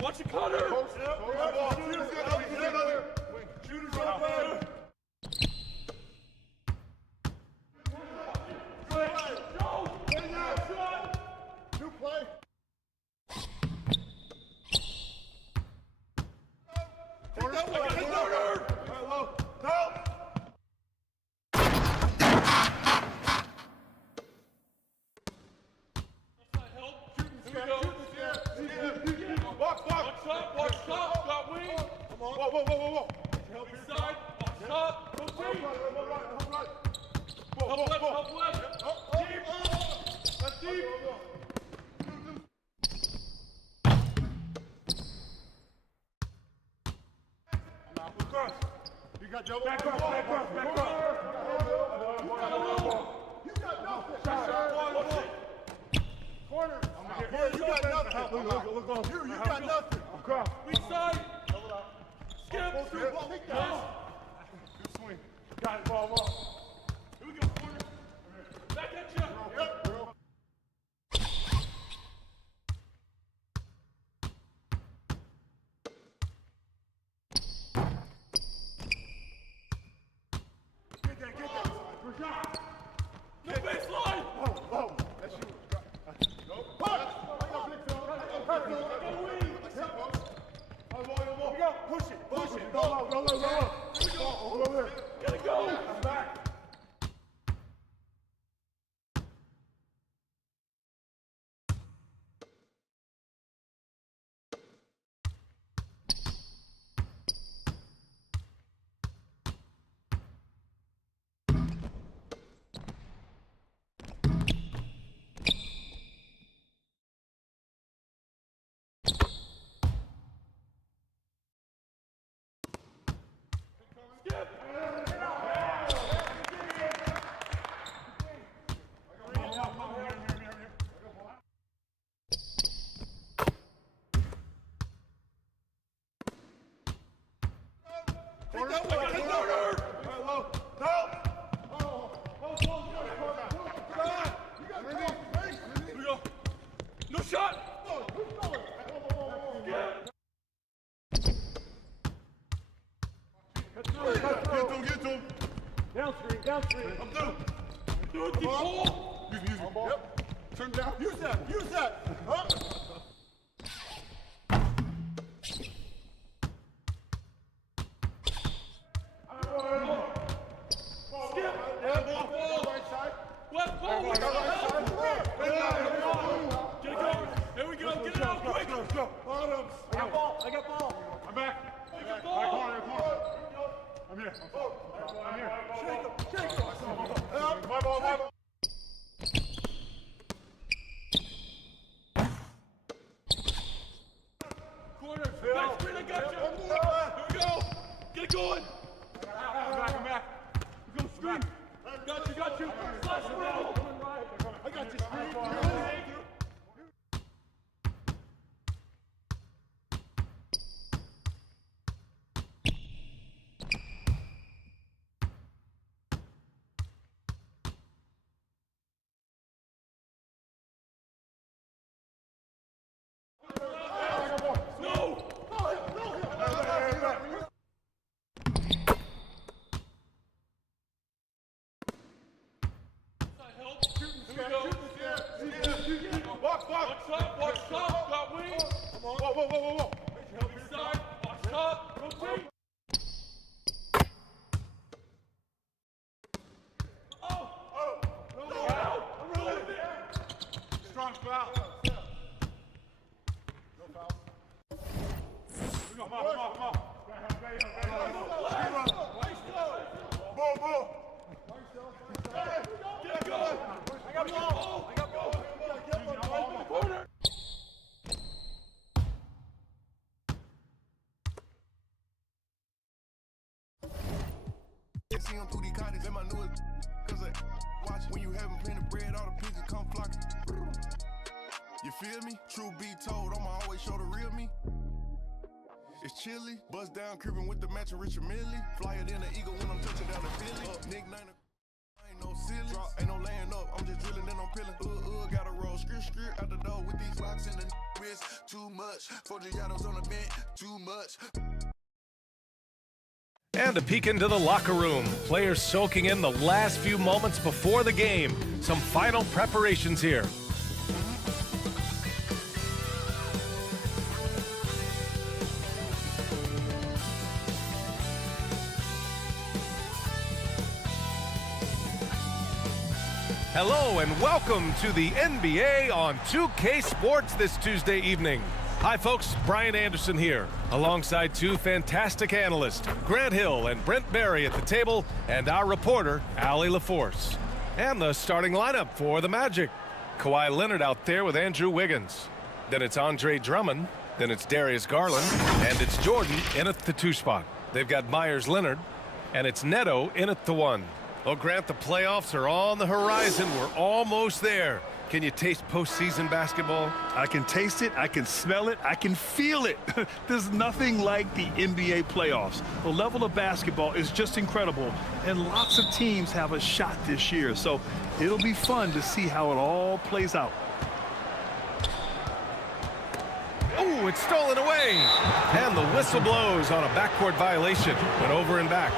Watch the cutter! Shooters on fire! New play! Watch top, got wing. Whoa. Inside, watch top, go deep. Help left. Deep. That's deep. You got double. Back cross. You got nothing. Corner. You got nothing. Look. You got nothing. Weak side. Skip. Good swing. Got it, ball. Here we go, corner. Back at you. Yep. Get that. Good shot. No baseline. Oh. That's you. Go. Push. Push it. Go. Over there. Gotta go. Back. Skip. No shot. Get to him. Downstream. I'm through. Do it, deep ball. Use it. Yep. Turn down. Use that. Huh? Skip. Ball. Right side. Left ball. Right side. Get it going. There we go. Get it out quick. Go. Bottoms. I got ball. I'm back. Take the ball. I'm here. Shake him. My ball. Corner. Back screen. I got you. Here we go. Get it going. I'm back. Go screen. Got you. Slash through. I got you, screen. No. Watch top, got wing. Whoa. Inside, watch top, rotate. Strong foul. No foul. Come on. Ball. Get it going. I got ball. Corner. See him through the cottage, let my newest cause I watch when you haven't plenty of bread, all the pigeons come flocking. You feel me? True be told, I'ma always show the real me. It's chilly, bust down cribbing with the matching Richard Millie. Flyer than an eagle when I'm touching down the Philly. Nick Niner, I ain't no silly. Drop, ain't no laying up, I'm just drilling and I'm peeling. Got much. 4 Giados on the bench, too much. And a peek into the locker room. Players soaking in the last few moments before the game. Some final preparations here. Hello and welcome to the NBA on 2K Sports this Tuesday evening. Hi folks, Brian Anderson here, alongside two fantastic analysts, Grant Hill and Brent Barry at the table, and our reporter, Allie LaForce. And the starting lineup for the Magic. Kawhi Leonard out there with Andrew Wiggins. Then it's Andre Drummond, then it's Darius Garland, and it's Jordan in at the 2 spot. They've got Myers Leonard, and it's Neto in at the 1. Well, Grant, the playoffs are on the horizon. We're almost there. Can you taste postseason basketball? I can taste it, I can smell it, I can feel it. There's nothing like the NBA playoffs. The level of basketball is just incredible, and lots of teams have a shot this year. So it'll be fun to see how it all plays out. Oh, it's stolen away. And the whistle blows on a backcourt violation. Went over and back.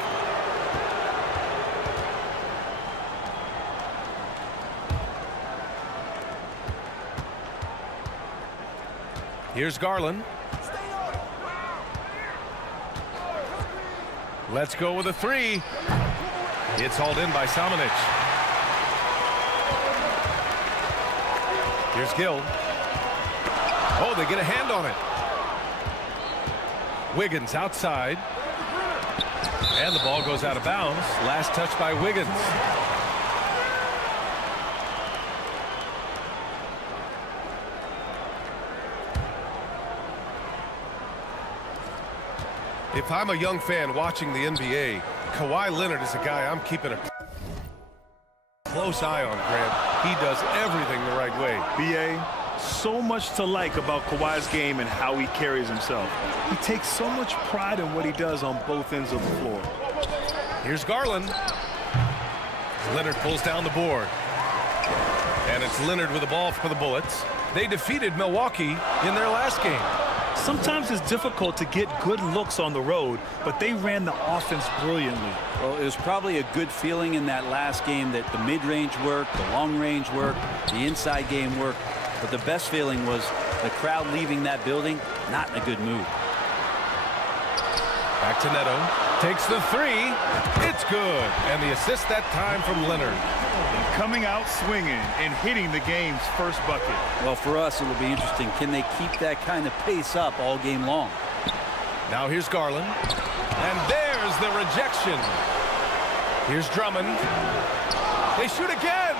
Here's Garland. Let's go with a 3. It's hauled in by Samanic. Here's Gill. Oh, they get a hand on it. Wiggins outside. And the ball goes out of bounds. Last touch by Wiggins. If I'm a young fan watching the NBA, Kawhi Leonard is a guy I'm keeping a close eye on, Grant. He does everything the right way. B.A., so much to like about Kawhi's game and how he carries himself. He takes so much pride in what he does on both ends of the floor. Here's Garland. Leonard pulls down the board. And it's Leonard with the ball for the Bullets. They defeated Milwaukee in their last game. Sometimes it's difficult to get good looks on the road, but they ran the offense brilliantly. Well, it was probably a good feeling in that last game that the mid-range worked, the long-range worked, the inside game worked. But the best feeling was the crowd leaving that building not in a good mood. Back to Neto. Takes the 3. It's good. And the assist that time from Leonard. Coming out swinging and hitting the game's first bucket. Well, for us, it'll be interesting. Can they keep that kind of pace up all game long? Now here's Garland. And there's the rejection. Here's Drummond. They shoot again.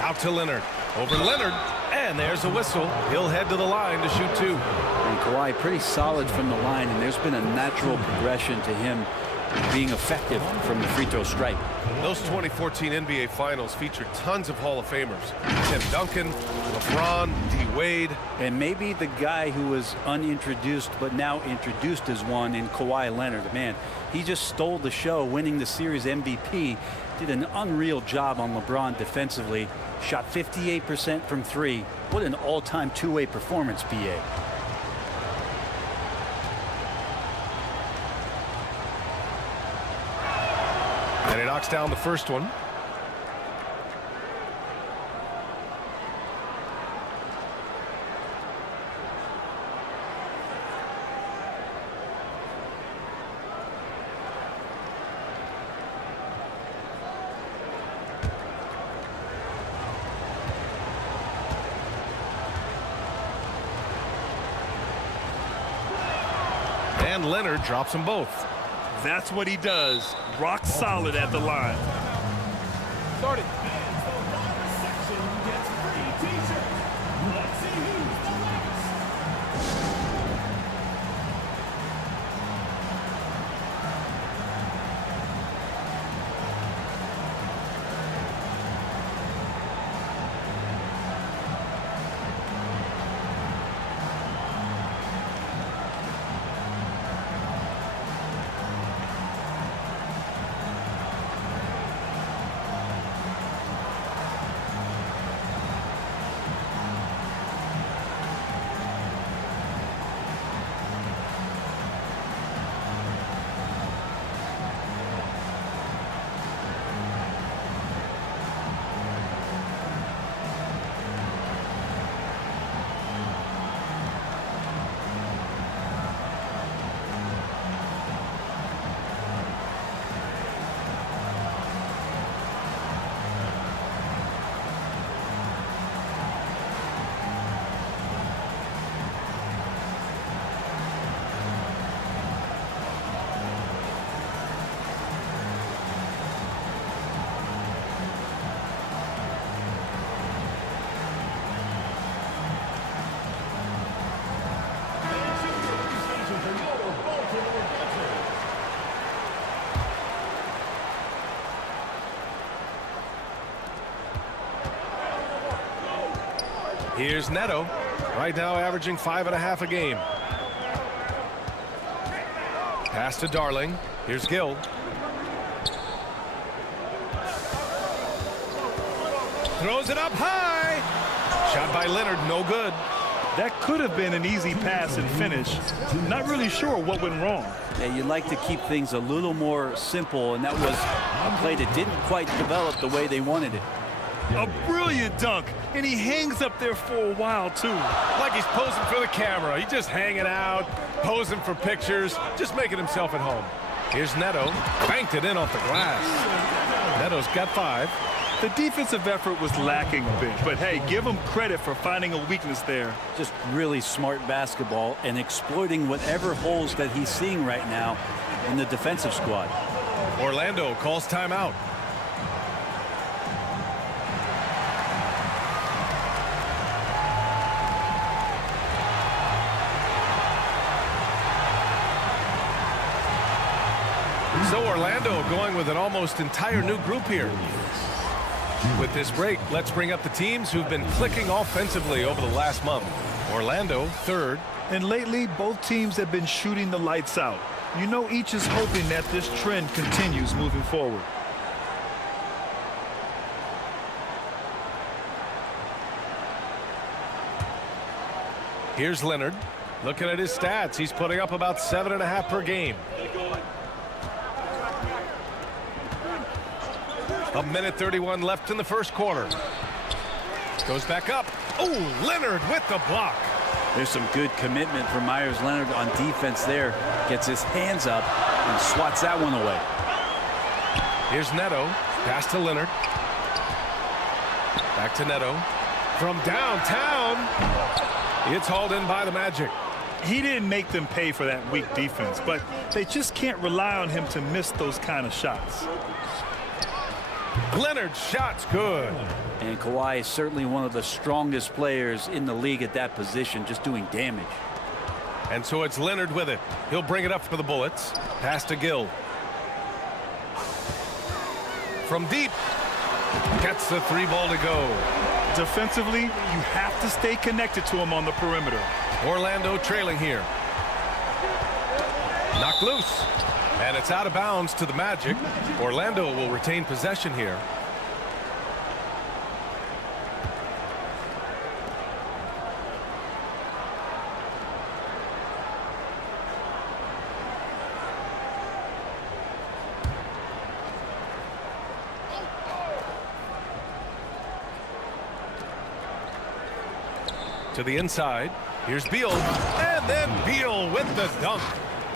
Out to Leonard. Over Leonard. And there's a whistle. He'll head to the line to shoot 2. And Kawhi pretty solid from the line, and there's been a natural progression to him being effective from the free throw stripe. Those 2014 NBA Finals featured tons of Hall of Famers. Tim Duncan, LeBron, D. Wade. And maybe the guy who was unintroduced but now introduced as one in Kawhi Leonard. Man, he just stole the show, winning the series MVP. Did an unreal job on LeBron defensively. Shot 58% from 3. What an all-time two-way performance, B.A. And he knocks down the first one. And Leonard drops them both. That's what he does. Rock solid at the line. Started. Fans of the section gets free t-shirts. Let's see who's the last. Here's Neto, right now averaging 5.5 a game. Pass to Darling. Here's Gill. Throws it up high. Shot by Leonard, no good. That could have been an easy pass and finish. Not really sure what went wrong. Yeah, you'd like to keep things a little more simple, and that was a play that didn't quite develop the way they wanted it. A brilliant dunk, and he hangs up there for a while, too. Like he's posing for the camera. He's just hanging out, posing for pictures, just making himself at home. Here's Neto. Banked it in off the glass. Neto's got 5. The defensive effort was lacking a bit, but hey, give him credit for finding a weakness there. Just really smart basketball and exploiting whatever holes that he's seeing right now in the defensive squad. Orlando calls timeout. So Orlando going with an almost entire new group here. With this break, let's bring up the teams who've been clicking offensively over the last month. Orlando, 3rd. And lately, both teams have been shooting the lights out. You know, each is hoping that this trend continues moving forward. Here's Leonard. Looking at his stats, he's putting up about 7.5 per game. A minute 31 left in the first quarter. Goes back up. Oh, Leonard with the block. There's some good commitment from Myers Leonard on defense there. Gets his hands up and swats that one away. Here's Neto. Pass to Leonard. Back to Neto. From downtown. It's hauled in by the Magic. He didn't make them pay for that weak defense, but they just can't rely on him to miss those kind of shots. Leonard's shot's good. And Kawhi is certainly one of the strongest players in the league at that position, just doing damage. And so it's Leonard with it. He'll bring it up for the Bullets. Pass to Gill. From deep. Gets the 3 ball to go. Defensively, you have to stay connected to him on the perimeter. Orlando trailing here. Knocked loose. And it's out of bounds to the Magic. Orlando will retain possession here. To the inside. Here's Beal. And then Beal with the dunk.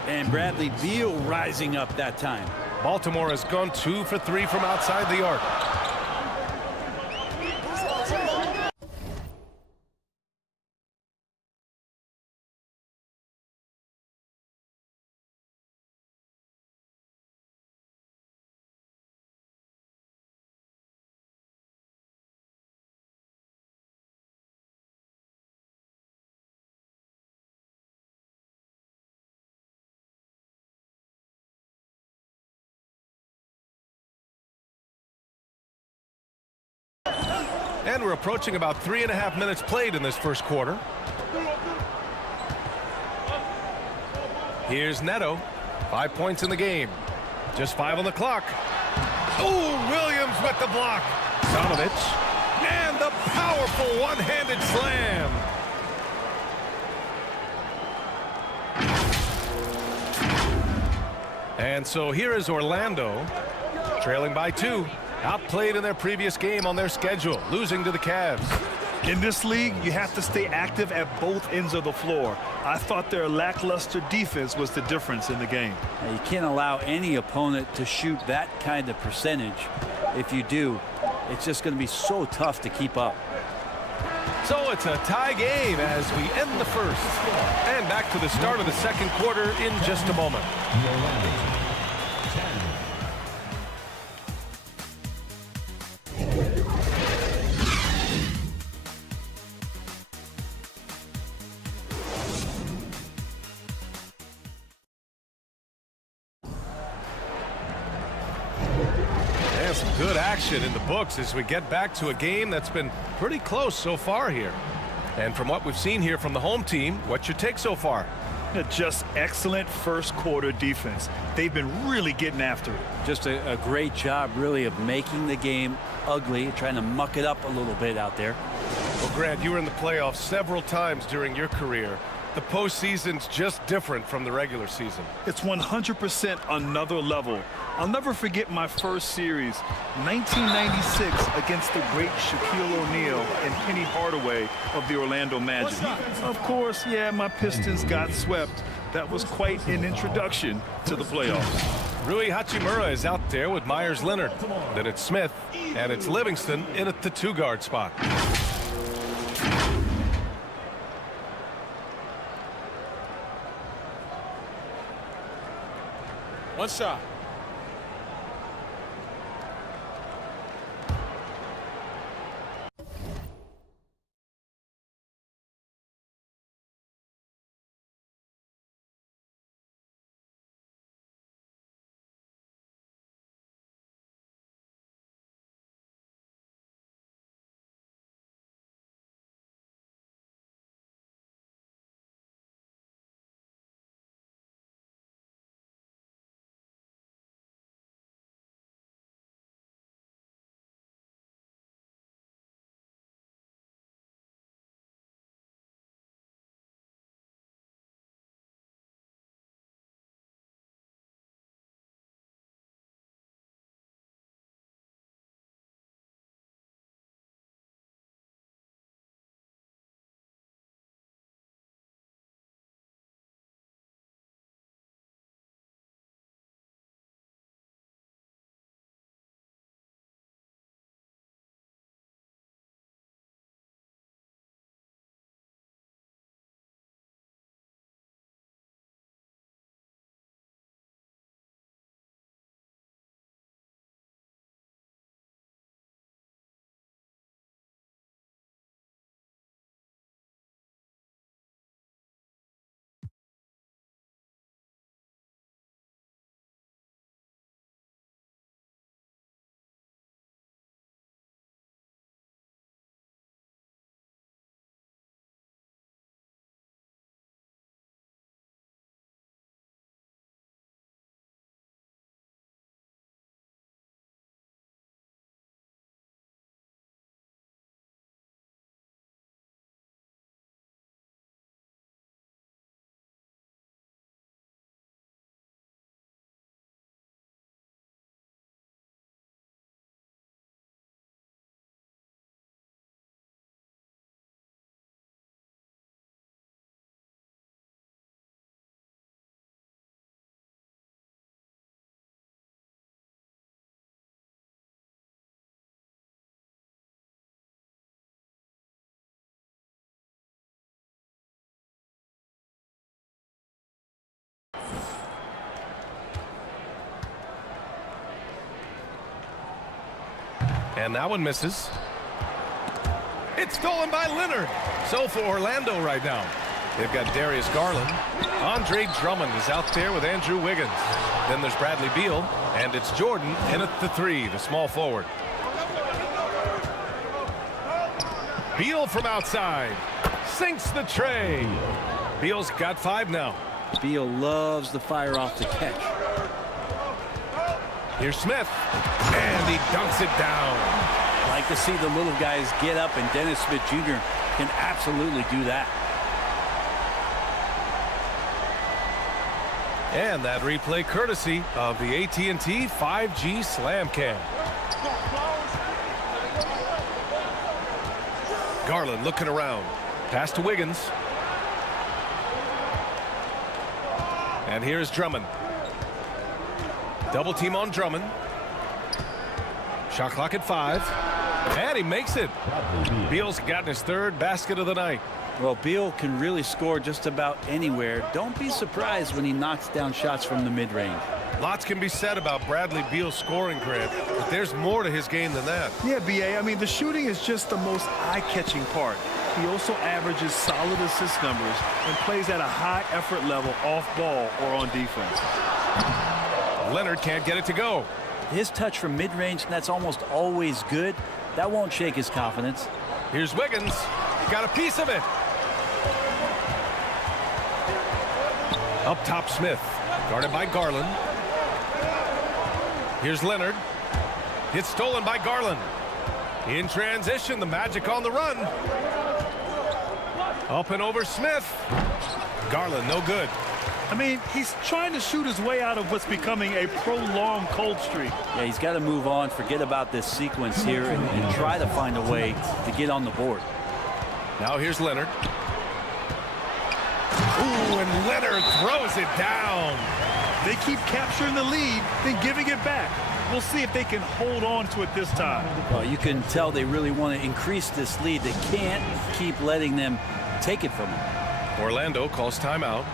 And Bradley Beal rising up that time. Baltimore has gone 2 for 3 from outside the arc. And we're approaching about 3.5 minutes played in this first quarter. Here's Neto. 5 points in the game. Just 5 on the clock. Oh, Williams with the block. Donovich. And the powerful one-handed slam. And so here is Orlando, trailing by 2. Outplayed in their previous game on their schedule, losing to the Cavs. In this league, you have to stay active at both ends of the floor. I thought their lackluster defense was the difference in the game. Now, you can't allow any opponent to shoot that kind of percentage. If you do, it's just going to be so tough to keep up. So it's a tie game as we end the first. And back to the start of the second quarter in just a moment. Some good action in the books as we get back to a game that's been pretty close so far here. And from what we've seen here from the home team, what's your take so far? Just excellent first quarter defense. They've been really getting after it. Just a great job, really, of making the game ugly, trying to muck it up a little bit out there. Well, Grant, you were in the playoffs several times during your career. The postseason's just different from the regular season. It's 100% another level. I'll never forget my first series, 1996, against the great Shaquille O'Neal and Penny Hardaway of the Orlando Magic. Of course, yeah, my Pistons got swept. That was quite an introduction to the playoffs. Rui Hachimura is out there with Myers Leonard. Then it's Smith, and it's Livingston in at the 2-guard spot. One shot. And that one misses. It's stolen by Leonard. So for Orlando right now, they've got Darius Garland. Andre Drummond is out there with Andrew Wiggins. Then there's Bradley Beal, and it's Jordan in at the 3, the small forward. Beal from outside. Sinks the tray. Beal's got 5 now. Beal loves the fire off the catch. Here's Smith, and he dunks it down. I like to see the little guys get up, and Dennis Smith Jr. can absolutely do that. And that replay courtesy of the AT&T 5G Slam Cam. Garland looking around. Pass to Wiggins. And here's Drummond. Double team on Drummond. Shot clock at 5. And he makes it. Beal's gotten his 3rd basket of the night. Well, Beal can really score just about anywhere. Don't be surprised when he knocks down shots from the mid-range. Lots can be said about Bradley Beal's scoring, Grant, but there's more to his game than that. Yeah, B.A., I mean, the shooting is just the most eye-catching part. He also averages solid assist numbers and plays at a high effort level off ball or on defense. Leonard can't get it to go. His touch from mid-range, that's almost always good. That won't shake his confidence. Here's Wiggins. Got a piece of it. Up top, Smith. Guarded by Garland. Here's Leonard. It's stolen by Garland. In transition, the Magic on the run. Up and over Smith. Garland, no good. I mean, he's trying to shoot his way out of what's becoming a prolonged cold streak. Yeah, he's got to move on, forget about this sequence here, and try to find a way to get on the board. Now here's Leonard. Ooh, and Leonard throws it down. They keep capturing the lead, then giving it back. We'll see if they can hold on to it this time. Well, you can tell they really want to increase this lead. They can't keep letting them take it from them. Orlando calls timeout.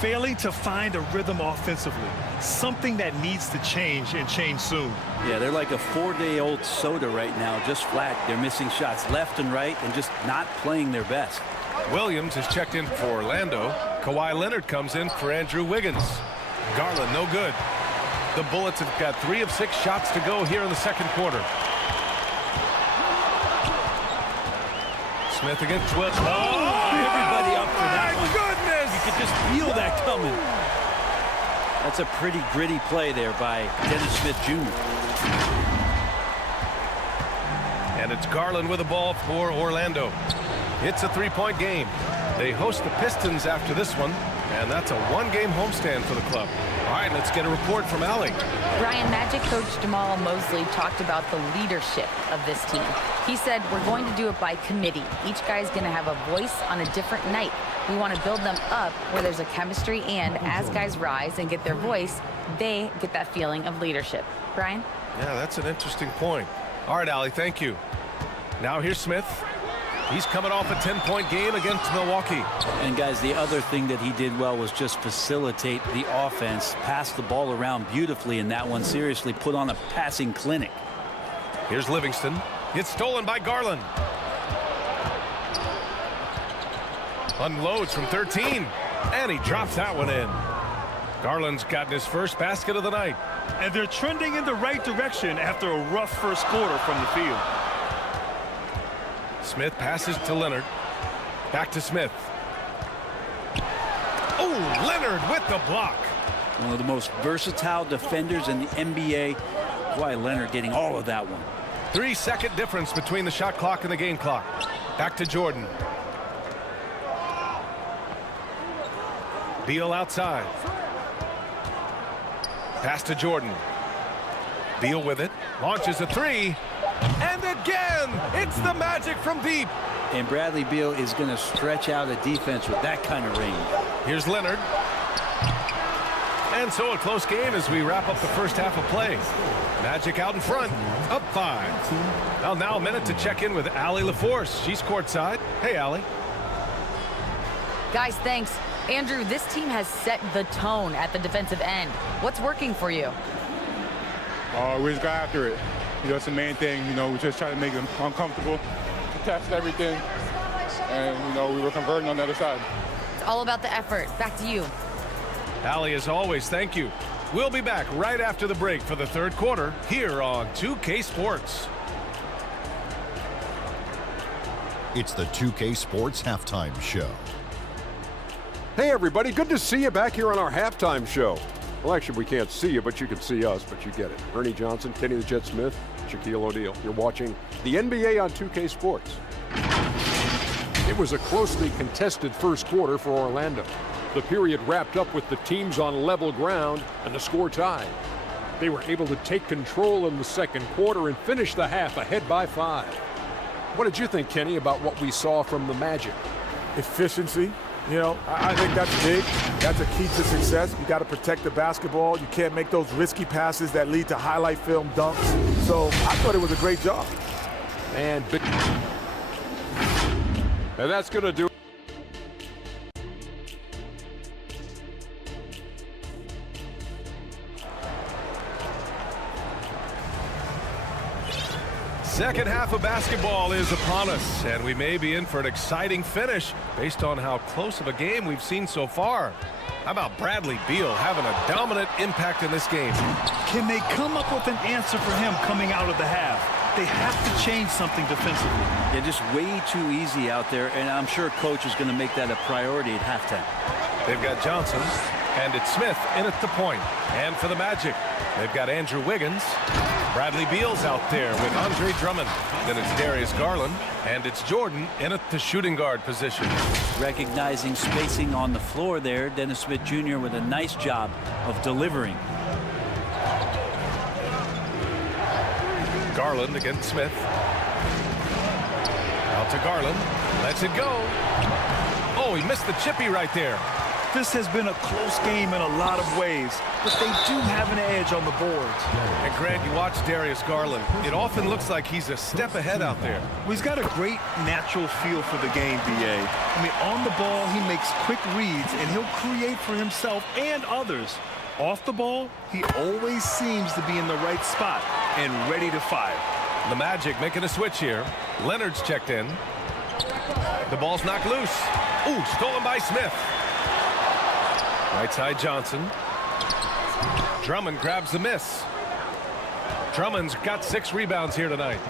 Failing to find a rhythm offensively, something that needs to change and change soon. Yeah, they're like a 4-day-old soda right now, just flat. They're missing shots left and right and just not playing their best. Williams is checked in for Orlando. Kawhi Leonard comes in for Andrew Wiggins. Garland, no good. The Bullets have got 3 of 6 shots to go here in the second quarter. Smith against 12. Everybody up for that one. Goodness! You could just feel that coming. That's a pretty gritty play there by Dennis Smith Jr. And it's Garland with the ball for Orlando. It's a 3-point game. They host the Pistons after this one, and that's a 1-game homestand for the club. All right, let's get a report from Allie. Brian, Magic coach Jamal Mosley talked about the leadership of this team. He said, we're going to do it by committee. Each guy's going to have a voice on a different night. We want to build them up where there's a chemistry, and as guys rise and get their voice, they get that feeling of leadership. Brian? Yeah, that's an interesting point. All right, Allie, thank you. Now here's Smith. He's coming off a 10-point game against Milwaukee. And guys, the other thing that he did well was just facilitate the offense, pass the ball around beautifully in that one. Seriously, put on a passing clinic. Here's Livingston. It's stolen by Garland. Unloads from 13, and he drops that one in. Garland's gotten his first basket of the night. And they're trending in the right direction after a rough first quarter from the field. Smith passes to Leonard. Back to Smith. Oh, Leonard with the block. One of the most versatile defenders in the NBA. Kawhi Leonard getting all of that one. 3-second difference between the shot clock and the game clock. Back to Jordan. Beal outside. Pass to Jordan. Beal with it. Launches a 3. And again, it's the Magic from deep. And Bradley Beal is going to stretch out a defense with that kind of range. Here's Leonard. And so a close game as we wrap up the first half of play. Magic out in front, up 5. Well, now a minute to check in with Allie LaForce. She's courtside. Hey, Allie. Guys, thanks. Andrew, this team has set the tone at the defensive end. What's working for you? We just got after it. You know, that's the main thing. You know, we just try to make them uncomfortable, to test everything, and, you know, we were converting on the other side. It's all about the effort. Back to you. Allie, as always, thank you. We'll be back right after the break for the third quarter here on 2K Sports. It's the 2K Sports Halftime Show. Hey everybody, good to see you back here on our halftime show. Well, actually, we can't see you, but you can see us, but you get it. Ernie Johnson, Kenny the Jet Smith, Shaquille O'Neal. You're watching the NBA on 2K Sports. It was a closely contested first quarter for Orlando. The period wrapped up with the teams on level ground and the score tied. They were able to take control in the second quarter and finish the half ahead by 5. What did you think, Kenny, about what we saw from the Magic? Efficiency. You know, I think that's big. That's a key to success. You got to protect the basketball. You can't make those risky passes that lead to highlight film dunks. So I thought it was a great job. And that's going to do it. Second half of basketball is upon us, and we may be in for an exciting finish based on how close of a game we've seen so far. How about Bradley Beal having a dominant impact in this game? Can they come up with an answer for him coming out of the half? They have to change something defensively. They're just way too easy out there, and I'm sure coach is going to make that a priority at halftime. They've got Johnson, and it's Smith in at the point. And for the Magic, they've got Andrew Wiggins. Bradley Beal's out there with Andre Drummond. Then it's Darius Garland, and it's Jordan in at the shooting guard position. Recognizing spacing on the floor there, Dennis Smith Jr. with a nice job of delivering. Garland against Smith. Out to Garland. Lets it go. Oh, he missed the chippy right there. This has been a close game in a lot of ways, but they do have an edge on the boards. And Grant, you watch Darius Garland. It often looks like he's a step ahead out there. Well, he's got a great natural feel for the game, B.A. I mean, on the ball, he makes quick reads, and he'll create for himself and others. Off the ball, he always seems to be in the right spot and ready to fire. The Magic making a switch here. Leonard's checked in. The ball's knocked loose. Ooh, stolen by Smith. Right side Johnson. Drummond grabs the miss. Drummond's got 6 rebounds here tonight.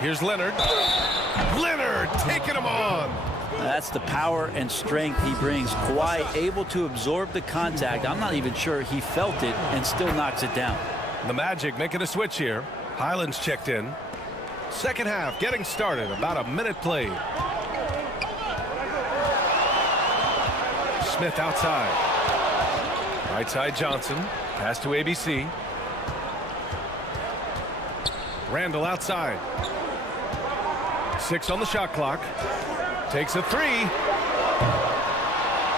Here's Leonard. Leonard taking him on. That's the power and strength he brings. Kawhi able to absorb the contact. I'm not even sure he felt it and still knocks it down. The Magic making a switch here. Highland's checked in. Second half getting started. About a minute played. Smith outside. Right side Johnson. Pass to ABC. Randall outside. 6 on the shot clock. Takes a 3.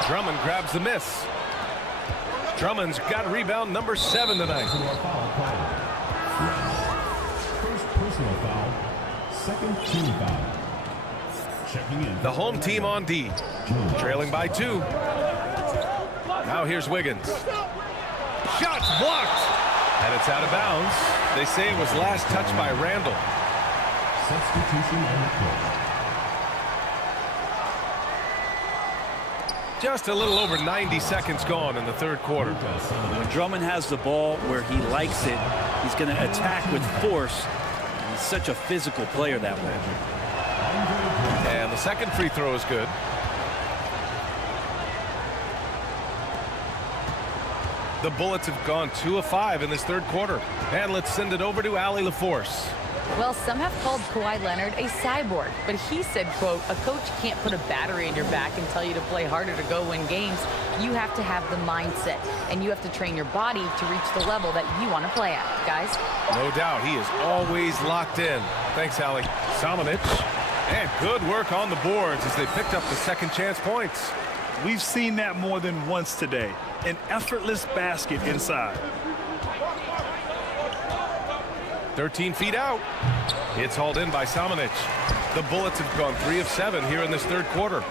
Drummond grabs the miss. Drummond's got rebound number 7 tonight. First personal foul, second team foul. Checking in. The home team on D. Trailing by 2. Now here's Wiggins. Shots blocked. And it's out of bounds. They say it was last touched by Randall. Substitution on the court. Just a little over 90 seconds gone in the third quarter. When Drummond has the ball where he likes it, he's going to attack with force. He's such a physical player that way. And the second free throw is good. The Bullets have gone 2 of 5 in this third quarter. And let's send it over to Allie LaForce. Well, some have called Kawhi Leonard a cyborg, but he said, quote, a coach can't put a battery in your back and tell you to play harder to go win games. You have to have the mindset, and you have to train your body to reach the level that you want to play at, guys. No doubt, he is always locked in. Thanks, Allie. Samanic, and good work on the boards as they picked up the second chance points. We've seen that more than once today. An effortless basket inside. 13 feet out. It's hauled in by Samanic. The Bullets have gone 3 of 7 here in this third quarter.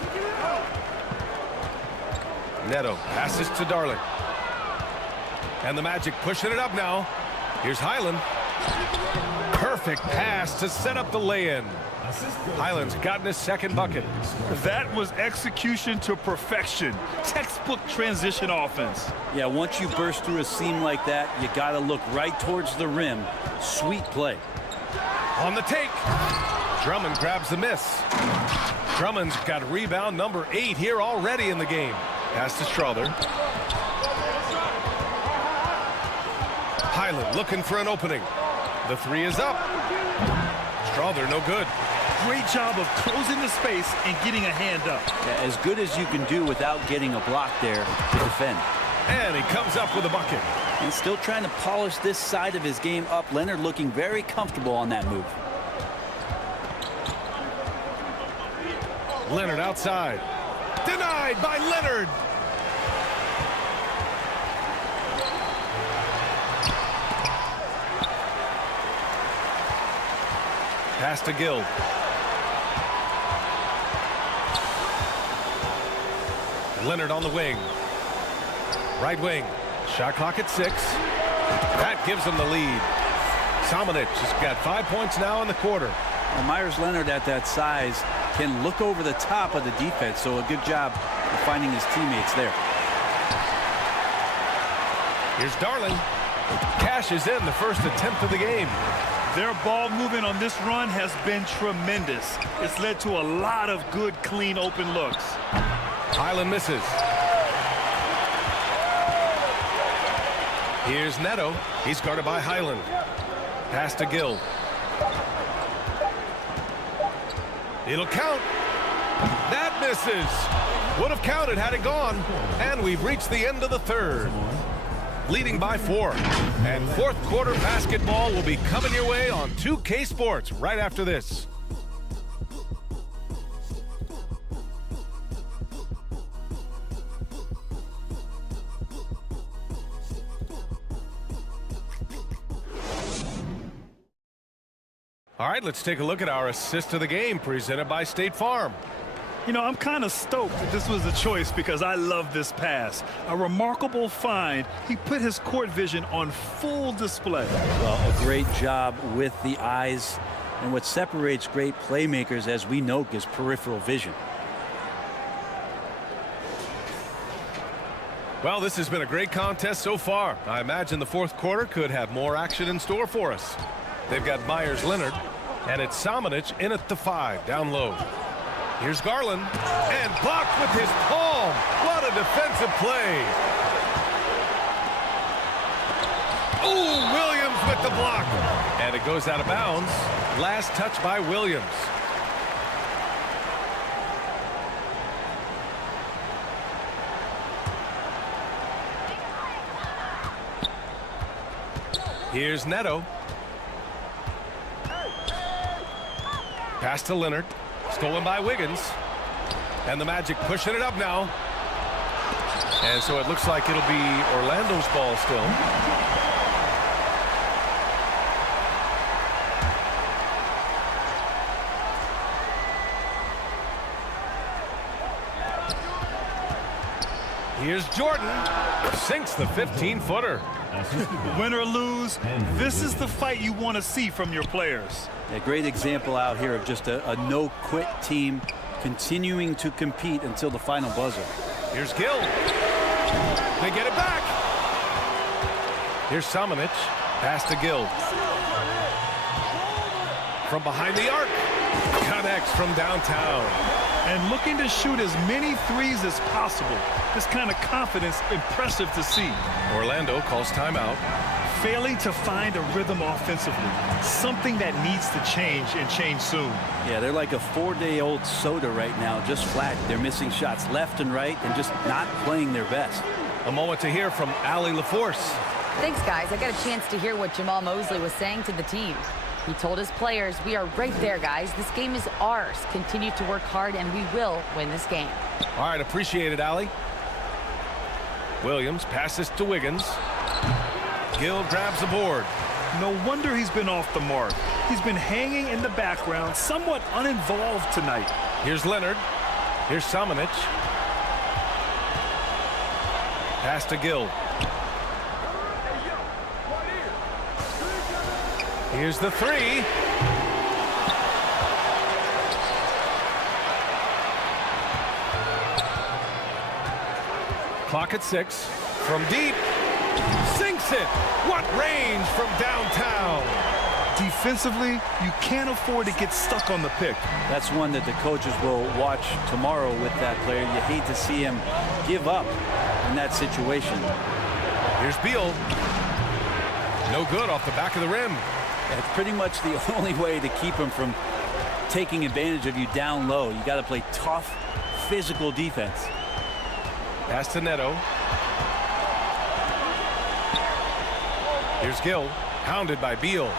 Neto passes to Darling. And the Magic pushing it up now. Here's Highland. Perfect pass to set up the lay-in. Highland's gotten his second bucket. That was execution to perfection. Textbook transition offense. Yeah, once you burst through a seam like that, you got to look right towards the rim. Sweet play. On the take. Drummond grabs the miss. Drummond's got rebound number 8 here already in the game. Pass to Strother. Highland looking for an opening. The 3 is up. Strother no good. Great job of closing the space and getting a hand up. Yeah, as good as you can do without getting a block there to defend. And he comes up with a bucket. He's still trying to polish this side of his game up. Leonard looking very comfortable on that move. Leonard outside. Denied by Leonard. Pass to Gill. Leonard on the wing. Right wing. Shot clock at 6. That gives them the lead. Samanic has got 5 points now in the quarter. Well, Myers Leonard at that size can look over the top of the defense, so a good job of finding his teammates there. Here's Darling. Cashes in the first attempt of the game. Their ball movement on this run has been tremendous. It's led to a lot of good, clean, open looks. Highland misses. Here's Neto. He's guarded by Highland. Pass to Gill. It'll count. That misses. Would have counted had it gone. And we've reached the end of the third. Leading by 4. And fourth quarter basketball will be coming your way on 2K Sports right after this. All right, let's take a look at our assist of the game presented by State Farm. You know, I'm kind of stoked that this was a choice because I love this pass. A remarkable find. He put his court vision on full display. Well, a great job with the eyes. And what separates great playmakers, as we know, is peripheral vision. Well, this has been a great contest so far. I imagine the fourth quarter could have more action in store for us. They've got Myers-Leonard, and it's Samanic in at the 5, down low. Here's Garland, and blocked with his palm. What a defensive play. Ooh, Williams with the block. And it goes out of bounds. Last touch by Williams. Here's Neto. Pass to Leonard. Stolen by Wiggins. And the Magic pushing it up now. And so it looks like it'll be Orlando's ball still. Here's Jordan. Sinks the 15-footer. Win or lose, this is the fight you want to see from your players. A great example out here of just a no-quit team continuing to compete until the final buzzer. Here's Gill. They get it back. Here's Samanic. Pass to Gill. From behind the arc. Connects from downtown. And looking to shoot as many threes as possible. This kind of confidence, impressive to see. Orlando calls timeout. Failing to find a rhythm offensively. Something that needs to change and change soon. Yeah, they're like a 4-day-old soda right now, just flat. They're missing shots left and right and just not playing their best. A moment to hear from Allie LaForce. Thanks, guys. I got a chance to hear what Jamal Mosley was saying to the team. He told his players, we are right there, guys. This game is ours. Continue to work hard, and we will win this game. All right, appreciate it, Allie. Williams passes to Wiggins. Gill grabs the board. No wonder he's been off the mark. He's been hanging in the background, somewhat uninvolved tonight. Here's Leonard. Here's Samanic. Pass to Gill. Here's the 3. Clock at 6. From deep. Sinks it. What range from downtown. Defensively, you can't afford to get stuck on the pick. That's one that the coaches will watch tomorrow with that player. You hate to see him give up in that situation. Here's Beal. No good off the back of the rim. That's pretty much the only way to keep him from taking advantage of you down low. You got to play tough, physical defense. Pass to Neto. Here's Gill, hounded by Beal.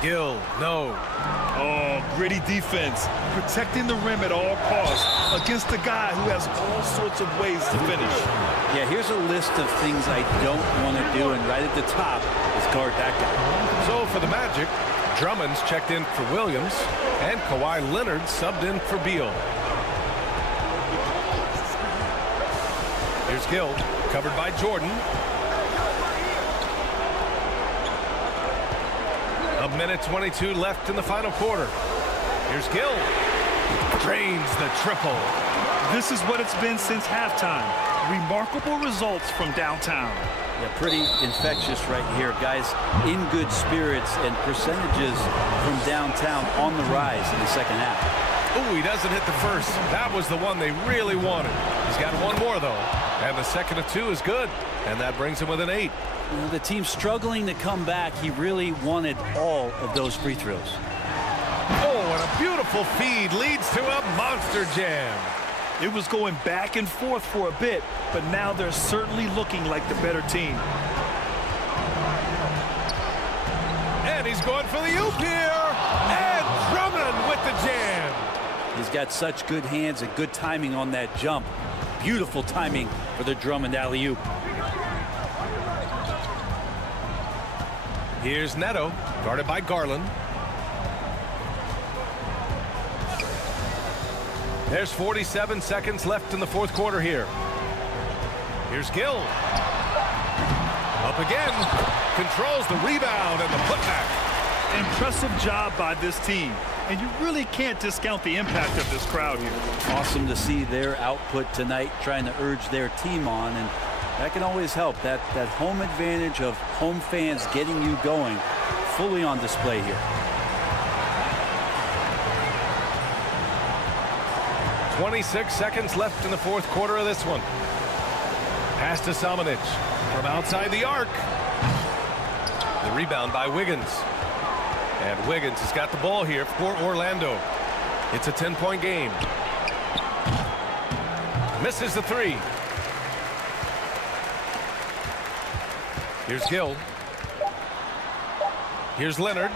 Gill, no. Oh, gritty defense. Protecting the rim at all costs against a guy who has all sorts of ways to finish. Yeah, here's a list of things I don't want to do, and right at the top is guard that guy. So for the Magic, Drummond's checked in for Williams, and Kawhi Leonard subbed in for Beal. Here's Gill, covered by Jordan. A minute 22 left in the final quarter. Here's Gill. Drains the triple. This is what it's been since halftime. Remarkable results from downtown. Yeah, pretty infectious right here. Guys in good spirits and percentages from downtown on the rise in the second half. Oh, he doesn't hit the first. That was the one they really wanted. He's got one more, though. And the second of two is good. And that brings him with an 8. You know, the team's struggling to come back. He really wanted all of those free throws. Oh, and a beautiful feed leads to a monster jam. It was going back and forth for a bit, but now they're certainly looking like the better team. And he's going for the oop here. And Drummond with the jam. He's got such good hands and good timing on that jump. Beautiful timing for the Drummond alley-oop. Here's Neto, guarded by Garland. There's 47 seconds left in the fourth quarter here. Here's Gill. Up again. Controls the rebound and the putback. Impressive job by this team. And you really can't discount the impact of this crowd here. Awesome to see their output tonight, trying to urge their team on, and that can always help. That home advantage of home fans getting you going, fully on display here. 26 seconds left in the fourth quarter of this one. Pass to Samanic from outside the arc. The rebound by Wiggins. And Wiggins has got the ball here for Orlando. It's a 10-point game. Misses the 3. Here's Gill. Here's Leonard.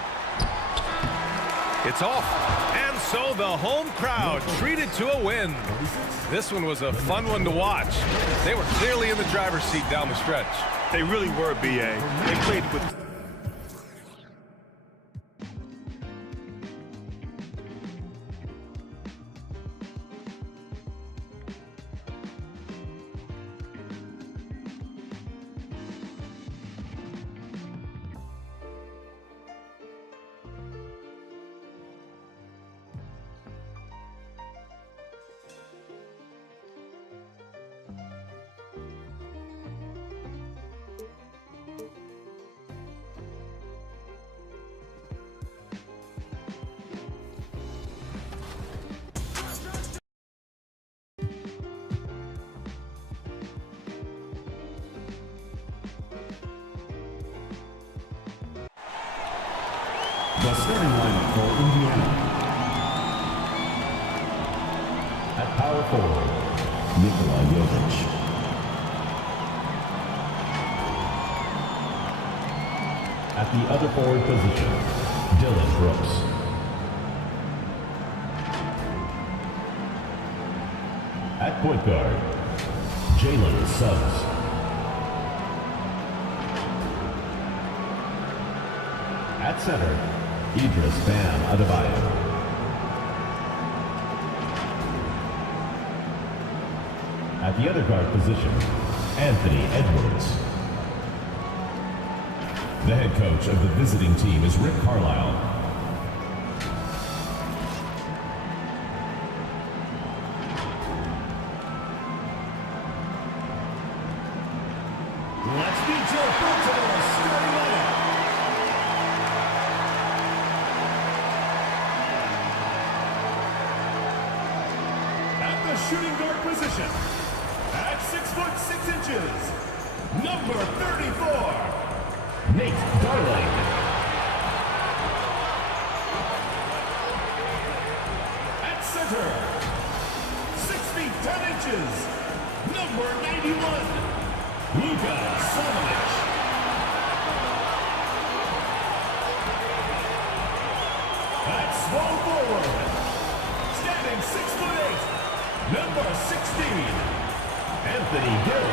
It's off. And so the home crowd treated to a win. This one was a fun one to watch. They were clearly in the driver's seat down the stretch. They really were, B.A. They played with... The starting lineup for Indiana. At power forward, Nikola Jokic. At the other forward position, Dylan Brooks. At point guard, Jalen Suggs. At center, Idris Bam Adebayo. At the other guard position, Anthony Edwards. The head coach of the visiting team is Rick Carlisle. Let's meet your Baltimore starting lineup. At the shooting guard position, at 6'6", number 34, Nate Darling. At center, 6'10", number 91, Luka Samanic. At small forward, standing 6'8", number 16, Anthony Gill.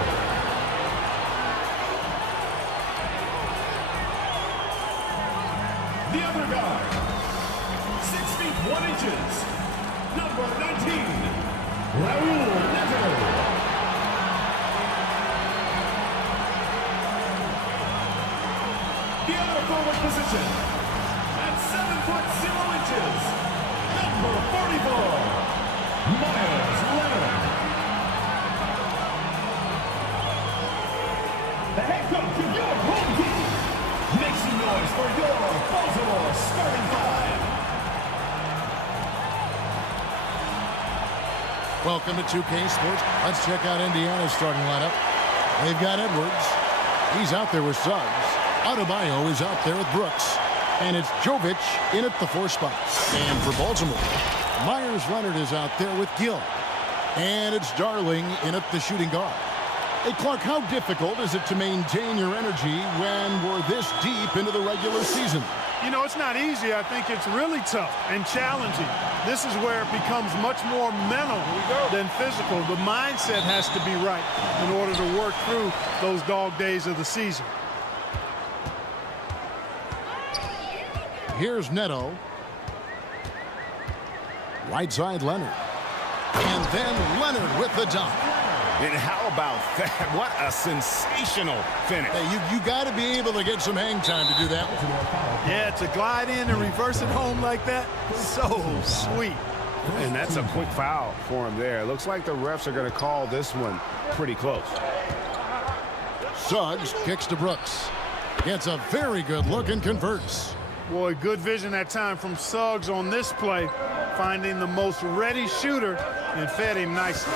The other guard, 6'1", number 19, Raul Neto. The other forward position, at 7'0", number 44, Myers Leonard. The head coach Welcome to 2K Sports. Let's check out Indiana's starting lineup. They've got Edwards. He's out there with Suggs. Adebayo is out there with Brooks. And it's Jovic in at the 4 spot. And for Baltimore, Myers Leonard is out there with Gill. And it's Darling in at the shooting guard. Hey, Clark, how difficult is it to maintain your energy when we're this deep into the regular season? You know, it's not easy. I think it's really tough and challenging. This is where it becomes much more mental than physical. The mindset has to be right in order to work through those dog days of the season. Here's Neto. Right side Leonard. And then Leonard with the dunk. And how about that? What a sensational finish. Hey, you got to be able to get some hang time to do that. Yeah, to glide in and reverse it home like that, so sweet. And that's a quick foul for him there. Looks like the refs are going to call this one pretty close. Suggs kicks to Brooks. Gets a very good look and converts. Boy, good vision that time from Suggs on this play, finding the most ready shooter and fed him nicely.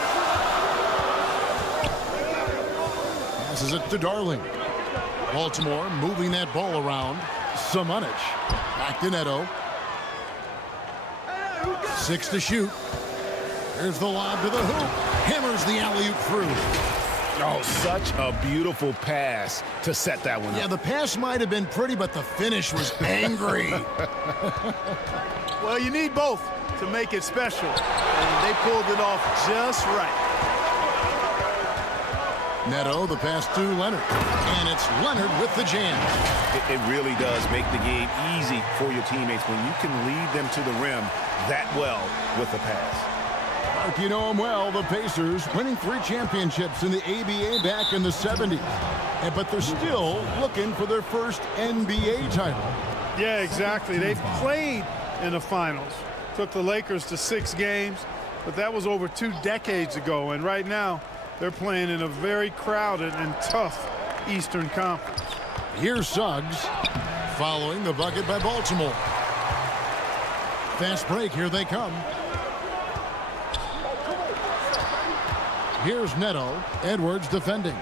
Passes it to Darling. Baltimore moving that ball around. Samanic. Back to Neto. 6 to shoot. There's the lob to the hoop. Hammers the alley-oop through. Oh, such a beautiful pass to set that one up. Yeah, the pass might have been pretty, but the finish was angry. Well, you need both to make it special, and they pulled it off just right. Neto, the pass to Leonard. And it's Leonard with the jam. It really does make the game easy for your teammates when you can lead them to the rim that well with the pass. Mark, you know them well, the Pacers winning 3 championships in the ABA back in the 70s. But they're still looking for their first NBA title. Yeah, exactly. They've played in the finals. Took the Lakers to 6 games, but that was over 2 decades ago. And right now, they're playing in a very crowded and tough Eastern Conference. Here's Suggs following the bucket by Baltimore. Fast break, here they come. Here's Neto. Edwards defending.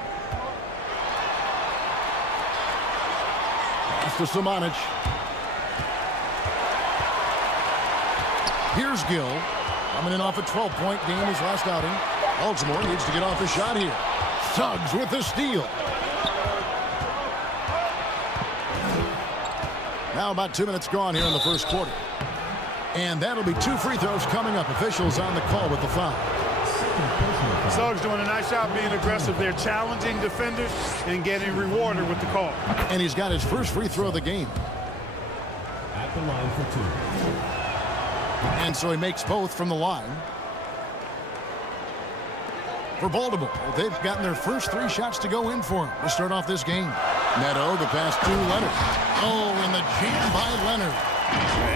Pass to Samanic. Here's Gill. Coming in off a 12-point game his last outing. Baltimore needs to get off a shot here. Suggs with the steal. Now about 2 minutes gone here in the first quarter. And that'll be 2 free throws coming up. Officials on the call with the foul. Suggs doing a nice job being aggressive. They're challenging defenders and getting rewarded with the call. And he's got his first free throw of the game. At the line for 2. And so he makes both from the line. For Baltimore, they've gotten their first 3 shots to go in for him to start off this game. Neto, the pass to Leonard. Oh, and the jam by Leonard.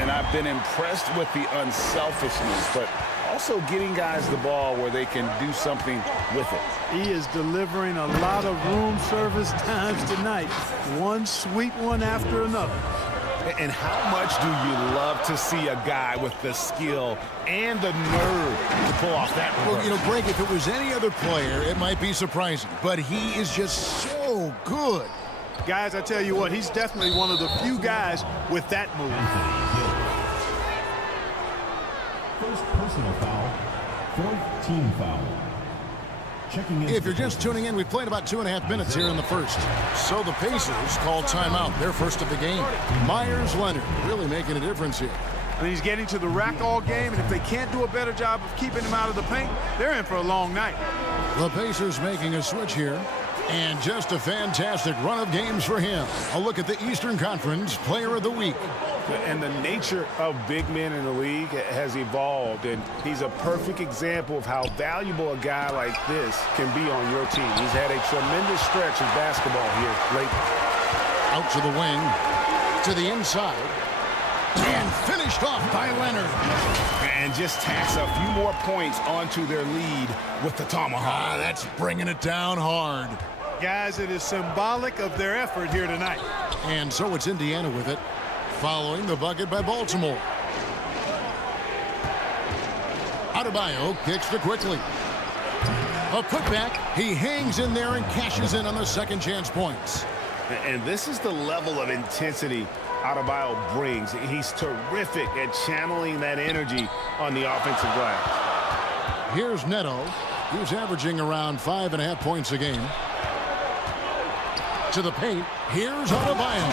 And I've been impressed with the unselfishness, but also getting guys the ball where they can do something with it. He is delivering a lot of room service times tonight. One sweet one after another. And how much do you love to see a guy with the skill and the nerve to pull off that reverse? Well, you know, Greg, if it was any other player, it might be surprising. But he is just so good. Guys, I tell you what, he's definitely one of the few guys with that move. First personal foul, 4th team foul. Checking in. If you're just tuning in, we've played about 2.5 minutes here in the first. So the Pacers call timeout, their first of the game. Myers Leonard really making a difference here. And he's getting to the rack all game, and if they can't do a better job of keeping him out of the paint, they're in for a long night. The Pacers making a switch here. And just a fantastic run of games for him. A look at the Eastern Conference Player of the Week. And the nature of big men in the league has evolved, and he's a perfect example of how valuable a guy like this can be on your team. He's had a tremendous stretch of basketball here lately. Out to the wing, to the inside, and finished off by Leonard. And just tacks a few more points onto their lead with the tomahawk. That's bringing it down hard. Guys, it is symbolic of their effort here tonight. And so it's Indiana with it, following the bucket by Baltimore. Adebayo kicks to quickly. A putback. He hangs in there and cashes in on the second chance points. And this is the level of intensity Adebayo brings. He's terrific at channeling that energy on the offensive glass. Here's Neto. He's averaging around 5.5 points a game. To the paint. Here's Adebayo.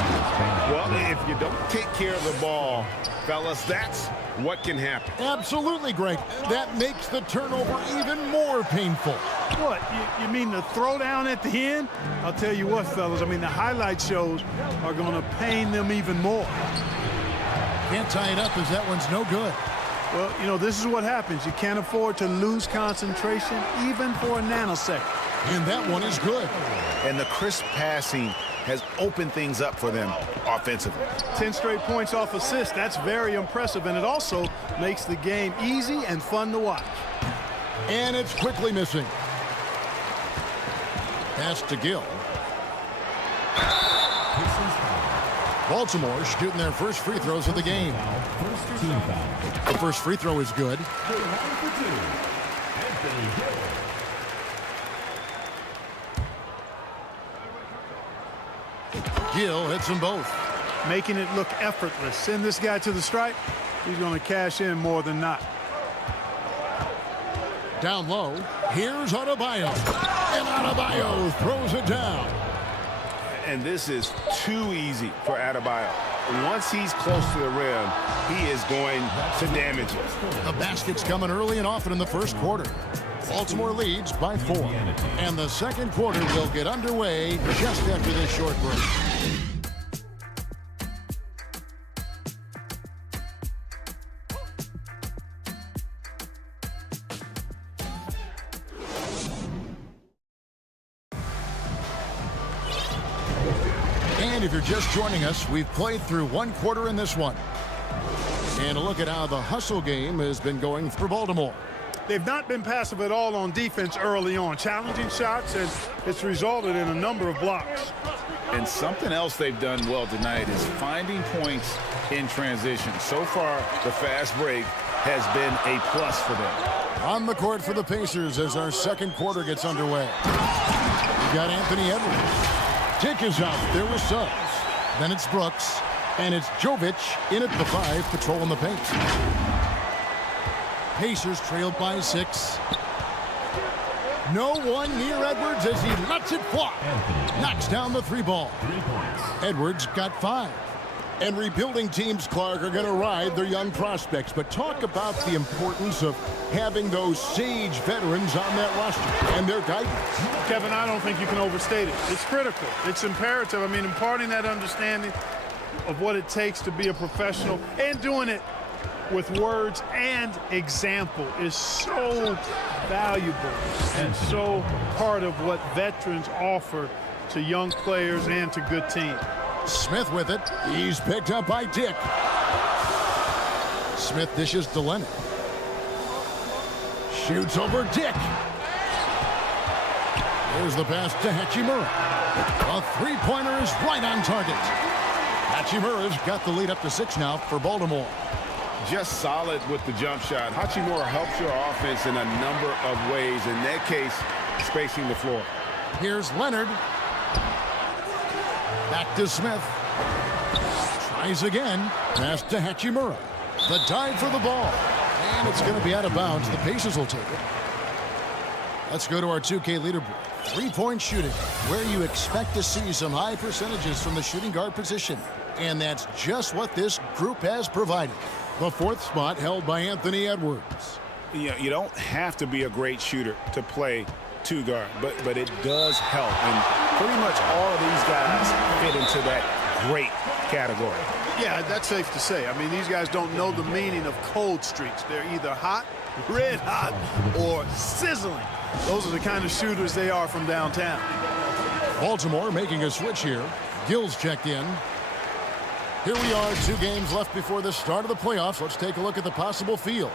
Well, if you don't take care of the ball, fellas, that's what can happen. Absolutely, Greg. That makes the turnover even more painful. What, you mean the throwdown at the end? I'll tell you what, fellas, I mean, the highlight shows are going to pain them even more. Can't tie it up as that one's no good. Well, you know, this is what happens. You can't afford to lose concentration even for a nanosecond. And that one is good. And the crisp passing has opened things up for them offensively. 10 straight points off assists. That's very impressive, and it also makes the game easy and fun to watch. And it's quickly missing. Pass to Gill. Baltimore shooting their first free throws of the game. The first free throw is good. Gill hits them both. Making it look effortless. Send this guy to the stripe. He's going to cash in more than not. Down low. Here's Adebayo. And Adebayo throws it down. And this is too easy for Adebayo. Once he's close to the rim, he is going to damage it. The basket's coming early and often in the first quarter. Baltimore leads by 4. And the second quarter will get underway just after this short break. And if you're just joining us, we've played through one quarter in this one. And a look at how the hustle game has been going for Baltimore. They've not been passive at all on defense early on. Challenging shots, and it's resulted in a number of blocks. And something else they've done well tonight is finding points in transition. So far, the fast break has been a plus for them. On the court for the Pacers as our second quarter gets underway. We got Anthony Edwards. Dick is out there with Suggs. Then it's Brooks. And it's Jovic in at the 5, patrolling the paint. Pacers trailed by 6. No one near Edwards as he lets it fly. Knocks down the 3 ball. Edwards got 5. And rebuilding teams, Clark, are going to ride their young prospects. But talk about the importance of having those sage veterans on that roster and their guidance. Kevin, I don't think you can overstate it. It's critical. It's imperative. I mean, imparting that understanding of what it takes to be a professional and doing it with words and example is so valuable and so part of what veterans offer to young players and to good teams. Smith with it. He's picked up by Dick. Smith dishes to Leonard. Shoots over Dick. Here's the pass to Hachimura. A three-pointer is right on target. Hachimura's got the lead up to 6 now for Baltimore. Just solid with the jump shot. Hachimura helps your offense in a number of ways. In that case, spacing the floor. Here's Leonard. Back to Smith. Tries again. Pass to Hachimura. The dive for the ball. And it's going to be out of bounds. The Pacers will take it. Let's go to our 2K leaderboard. 3-point shooting, where you expect to see some high percentages from the shooting guard position. And that's just what this group has provided. The 4th spot held by Anthony Edwards. You don't have to be a great shooter to play 2 guard, but it does help. And pretty much all of these guys fit into that great category. Yeah, that's safe to say. I mean, these guys don't know the meaning of cold streaks. They're either hot, red hot, or sizzling. Those are the kind of shooters they are from downtown. Baltimore making a switch here. Gill's checked in. Here we are, 2 games left before the start of the playoffs. Let's take a look at the possible field.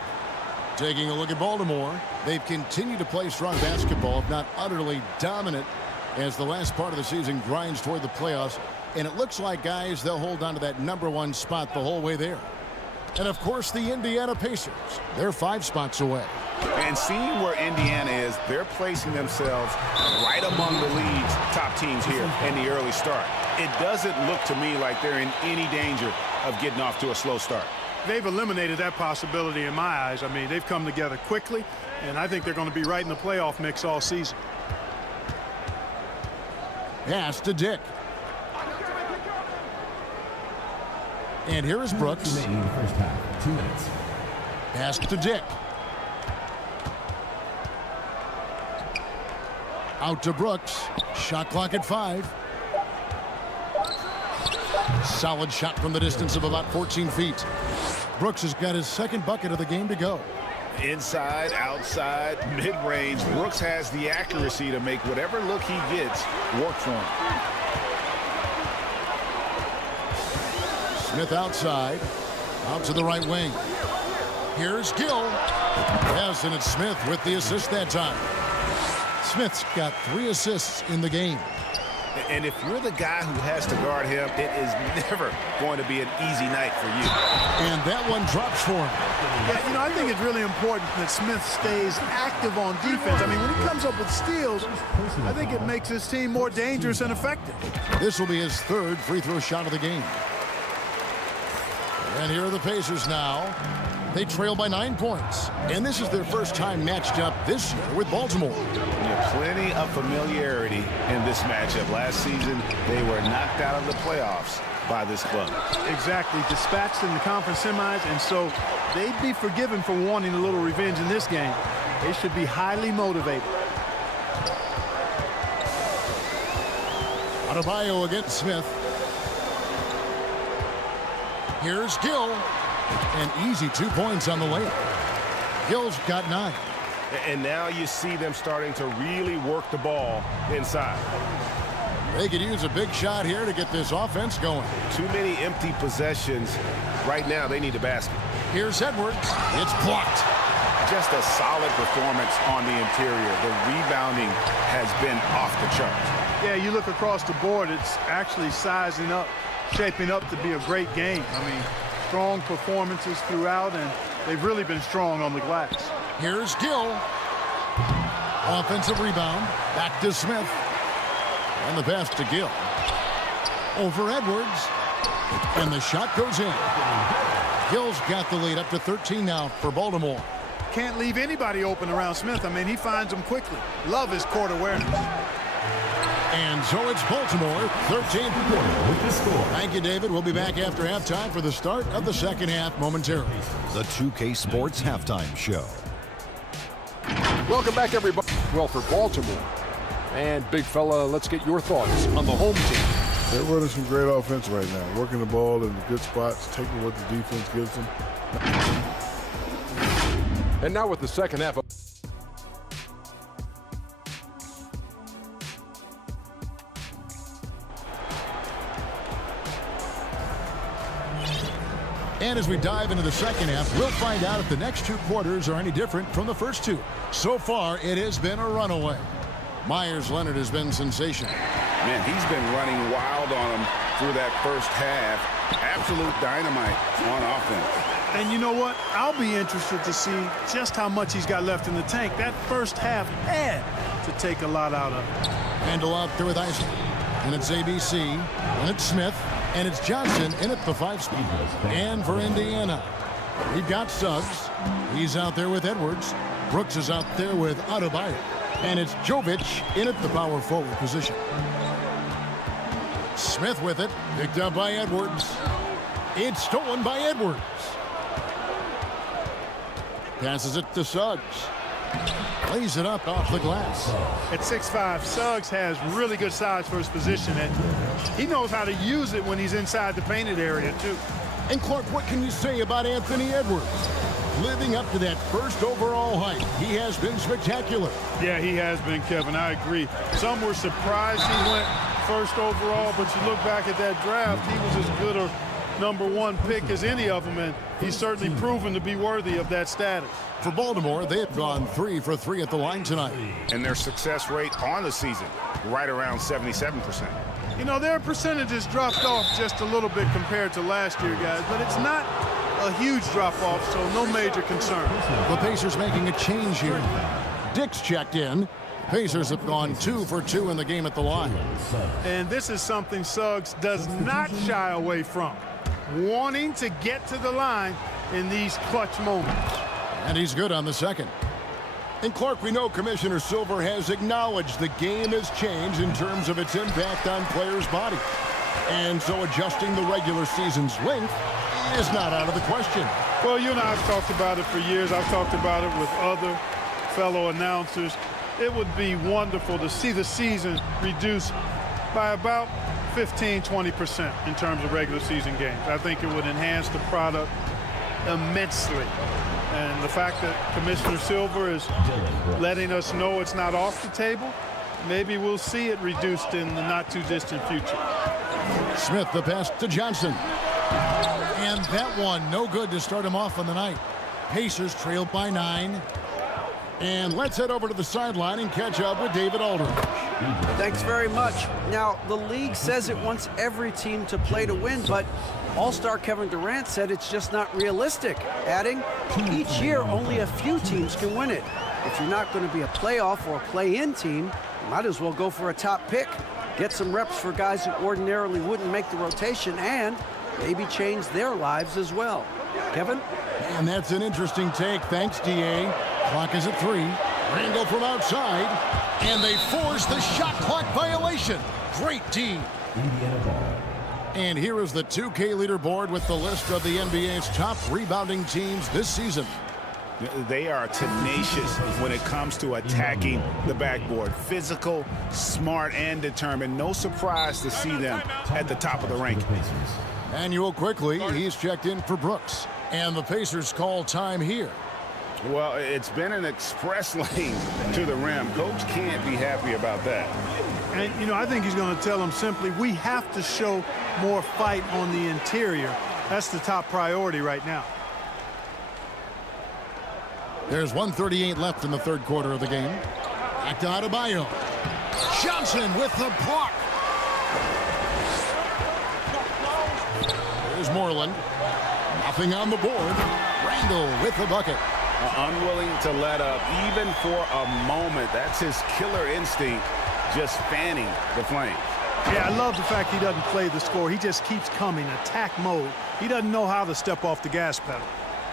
Taking a look at Baltimore, they've continued to play strong basketball, if not utterly dominant, as the last part of the season grinds toward the playoffs. And it looks like, guys, they'll hold on to that #1 spot the whole way there. And, of course, the Indiana Pacers. They're 5 spots away. And seeing where Indiana is, they're placing themselves right among the league's top teams here in the early start. It doesn't look to me like they're in any danger of getting off to a slow start. They've eliminated that possibility in my eyes. I mean, they've come together quickly, and I think they're going to be right in the playoff mix all season. Pass to Dick. And here is Brooks. First half, 2 minutes. Pass to Dick. Out to Brooks. Shot clock at 5. Solid shot from the distance of about 14 feet. Brooks has got his second bucket of the game to go. Inside, outside, mid-range, Brooks has the accuracy to make whatever look he gets work for him. Smith outside. Out to the right wing. Here's Gill. Yes, and it's Smith with the assist that time. Smith's got 3 assists in the game. And if you're the guy who has to guard him, it is never going to be an easy night for you. And that one drops for him. Yeah, you know, I think it's really important that Smith stays active on defense. I mean, when he comes up with steals, I think it makes his team more dangerous and effective. This will be his 3rd free throw shot of the game. And here are the Pacers now. They trail by 9 points. And this is their first time matched up this year with Baltimore. Yeah, plenty of familiarity in this matchup. Last season, they were knocked out of the playoffs by this club. Exactly. Dispatched in the conference semis, and so they'd be forgiven for wanting a little revenge in this game. They should be highly motivated. Adebayo against Smith. Here's Gill. An easy 2 points on the layup. Gill's got 9. And now you see them starting to really work the ball inside. They could use a big shot here to get this offense going. Too many empty possessions. Right now, they need a basket. Here's Edwards. It's blocked. Just a solid performance on the interior. The rebounding has been off the charts. Yeah, you look across the board, it's actually sizing up, shaping up to be a great game. I mean, strong performances throughout, and they've really been strong on the glass. Here's Gill. Offensive rebound. Back to Smith. And the pass to Gill. Over Edwards. And the shot goes in. Gill's got the lead up to 13 now for Baltimore. Can't leave anybody open around Smith. I mean, he finds them quickly. Love his court awareness. And so it's Baltimore, 13. With the score. Thank you, David. We'll be back after halftime for the start of the second half momentarily. The 2K Sports Halftime Show. Welcome back, everybody. Well, for Baltimore. And, big fella, let's get your thoughts on the home team. They're running some great offense right now. Working the ball in the good spots, taking what the defense gives them. And now with the second half. And as we dive into the second half, we'll find out if the next 2 quarters are any different from the first 2. So far, it has been a runaway. Myers Leonard has been sensational. Man, he's been running wild on him through that first half. Absolute dynamite on offense. And you know what? I'll be interested to see just how much he's got left in the tank. That first half had to take a lot out of it. Handle out there with Isaac. And it's ABC. And it's Smith. And it's Johnson in at the 5 spot. And for Indiana, we've got Suggs. He's out there with Edwards. Brooks is out there with Adebayo. And it's Jovic in at the power forward position. Smith with it. Picked up by Edwards. It's stolen by Edwards. Passes it to Suggs. Lays it up off the glass. At 6'5", Suggs has really good size for his position, and he knows how to use it when he's inside the painted area, too. And, Clark, what can you say about Anthony Edwards? Living up to that first overall height, he has been spectacular. Yeah, he has been, Kevin. I agree. Some were surprised he went first overall, but you look back at that draft, he was as good a #1 pick as any of them, and he's certainly proven to be worthy of that status. For Baltimore, they have gone 3 for 3 at the line tonight. And their success rate on the season, right around 77%. You know, their percentages dropped off just a little bit compared to last year, guys, but it's not a huge drop-off, so no major concern. The Pacers making a change here. Dick's checked in. Pacers have gone 2 for 2 in the game at the line. And this is something Suggs does not shy away from, wanting to get to the line in these clutch moments. And he's good on the second. And Clark, we know Commissioner Silver has acknowledged the game has changed in terms of its impact on players' body. And so adjusting the regular season's length is not out of the question. Well, you and I have talked about it for years. I've talked about it with other fellow announcers. It would be wonderful to see the season reduced by about 15–20% in terms of regular season games. I think it would enhance the product immensely. And the fact that Commissioner Silver is letting us know it's not off the table, maybe we'll see it reduced in the not-too-distant future. Smith, the pass to Johnson. And that one, no good to start him off on the night. Pacers trailed by 9. And let's head over to the sideline and catch up with David Aldridge. Thanks very much. Now, the league says it wants every team to play to win, but All-Star Kevin Durant said it's just not realistic, adding, each year only a few teams can win it. If you're not going to be a playoff or play-in team, you might as well go for a top pick. Get some reps for guys who ordinarily wouldn't make the rotation and maybe change their lives as well. Kevin? And that's an interesting take. Thanks, D.A. Clock is at 3. Randall from outside. And they force the shot clock violation. Great D. And here is the 2K leaderboard with the list of the NBA's top rebounding teams this season. They are tenacious when it comes to attacking the backboard. Physical, smart, and determined. No surprise to see them at the top of the rankings. Manuel quickly, he's checked in for Brooks. And the Pacers call time here. Well, it's been an express lane to the rim. Coach can't be happy about that. And, you know, I think he's going to tell them simply, we have to show more fight on the interior. That's the top priority right now. There's 1:38 left in the third quarter of the game. Back to Adebayo. Johnson with the block. There's Moreland. Nothing on the board. Randall with the bucket. Unwilling to let up even for a moment. That's his killer instinct, just fanning the flame. Yeah, I love the fact he doesn't play the score. He just keeps coming, attack mode. He doesn't know how to step off the gas pedal.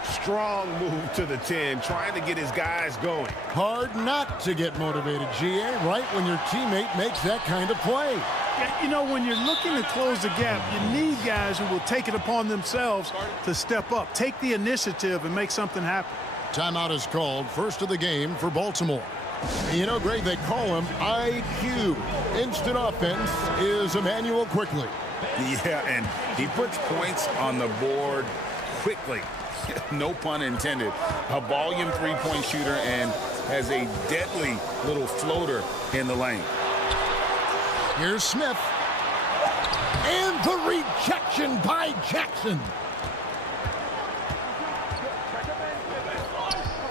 Strong move to the 10, trying to get his guys going. Hard not to get motivated, GA, right when your teammate makes that kind of play. Yeah, you know, when you're looking to close the gap, you need guys who will take it upon themselves to step up, take the initiative, and make something happen. Timeout is called, first of the game for Baltimore. You know, Greg, they call him IQ. Instant offense is Emmanuel quickly. Yeah, and he puts points on the board quickly. No pun intended. A volume three-point shooter and has a deadly little floater in the lane. Here's Smith. And the rejection by Jackson.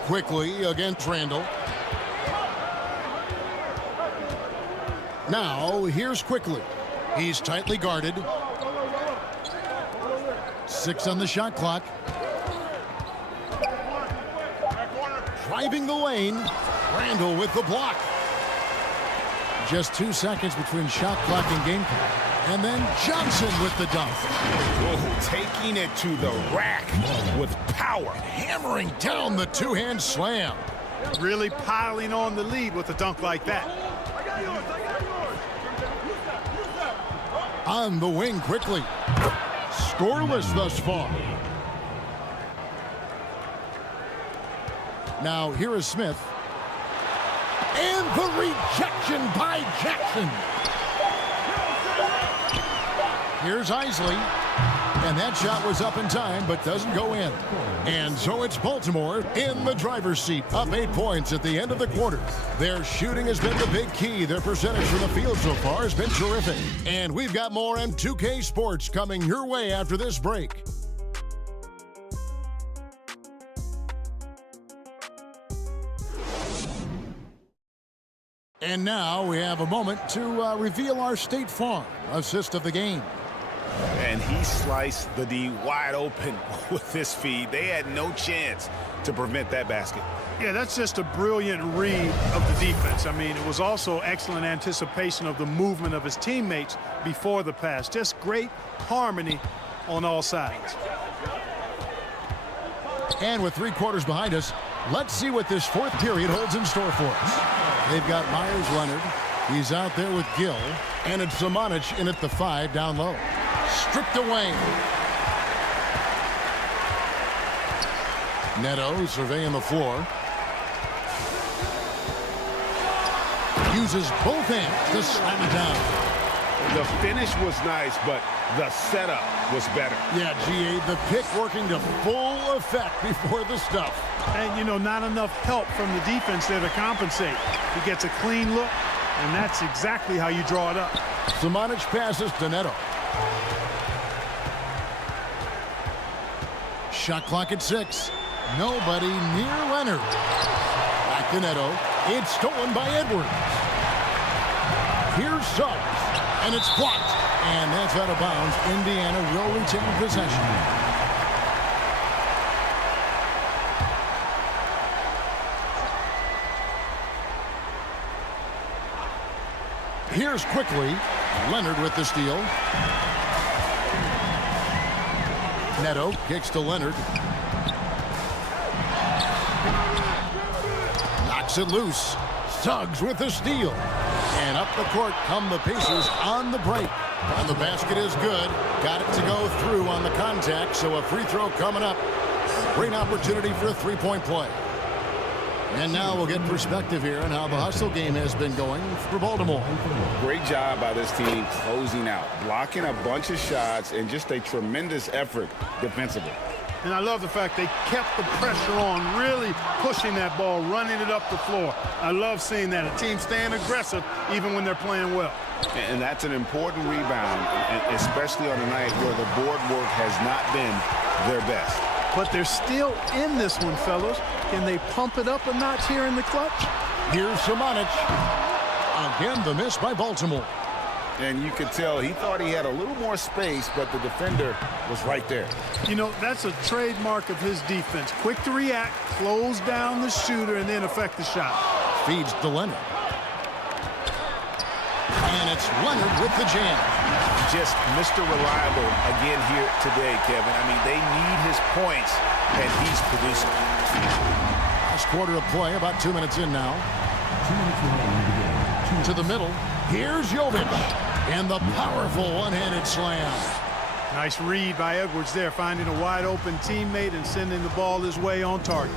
Quickly against Randall. Now, here's Quickly. He's tightly guarded. 6 on the shot clock. Driving the lane. Randall with the block. Just 2 seconds between shot clock and game clock. And then Johnson with the dunk. Whoa, taking it to the rack with power. Hammering down the two-hand slam. Really piling on the lead with a dunk like that. On the wing quickly. Scoreless thus far. Now here is Smith. And the rejection by Jackson. Here's Isley. And that shot was up in time, but doesn't go in. And so it's Baltimore in the driver's seat, up 8 points at the end of the quarter. Their shooting has been the big key. Their percentage from the field so far has been terrific. And we've got more M2K Sports coming your way after this break. And now we have a moment to reveal our State Farm assist of the game. And he sliced the D wide open with his feed. They had no chance to prevent that basket. Yeah, that's just a brilliant read of the defense. I mean, it was also excellent anticipation of the movement of his teammates before the pass. Just great harmony on all sides. And with 3 quarters behind us, let's see what this fourth period holds in store for us. They've got Myers Leonard. He's out there with Gill. And it's Zamanic in at the 5 down low. Stripped away. Neto surveying the floor. Uses both hands to slam it down. The finish was nice, but the setup was better. Yeah, G.A., the pick working to full effect before the stuff. And, you know, not enough help from the defense there to compensate. He gets a clean look, and that's exactly how you draw it up. Zamanic passes to Neto. Shot clock at 6. Nobody near Leonard. Back to Neto. It's stolen by Edwards. Here's Suggs, and it's blocked. And that's out of bounds. Indiana will retain possession. Here's quickly Leonard with the steal. Neto kicks to Leonard. Knocks it loose. Suggs with the steal. And up the court come the Pacers on the break. And the basket is good. Got it to go through on the contact, so a free throw coming up. Great opportunity for a three-point play. And now we'll get perspective here on how the hustle game has been going for Baltimore. Great job by this team closing out, blocking a bunch of shots, and just a tremendous effort defensively. And I love the fact they kept the pressure on, really pushing that ball, running it up the floor. I love seeing that. A team staying aggressive even when they're playing well. And that's an important rebound, especially on a night where the board work has not been their best. But they're still in this one, fellas. Can they pump it up a notch here in the clutch? Here's Zamanic. Again, the miss by Baltimore. And you could tell he thought he had a little more space, but the defender was right there. You know, that's a trademark of his defense. Quick to react, close down the shooter, and then affect the shot. Feeds to Leonard. And it's Leonard with the jam. Just Mr. Reliable again here today, Kevin. I mean, they need his points, and he's producing. Last quarter of play, about 2 minutes in now. To the middle. Here's Jovic. And the powerful one-handed slam. Nice read by Edwards there, finding a wide-open teammate and sending the ball his way on target.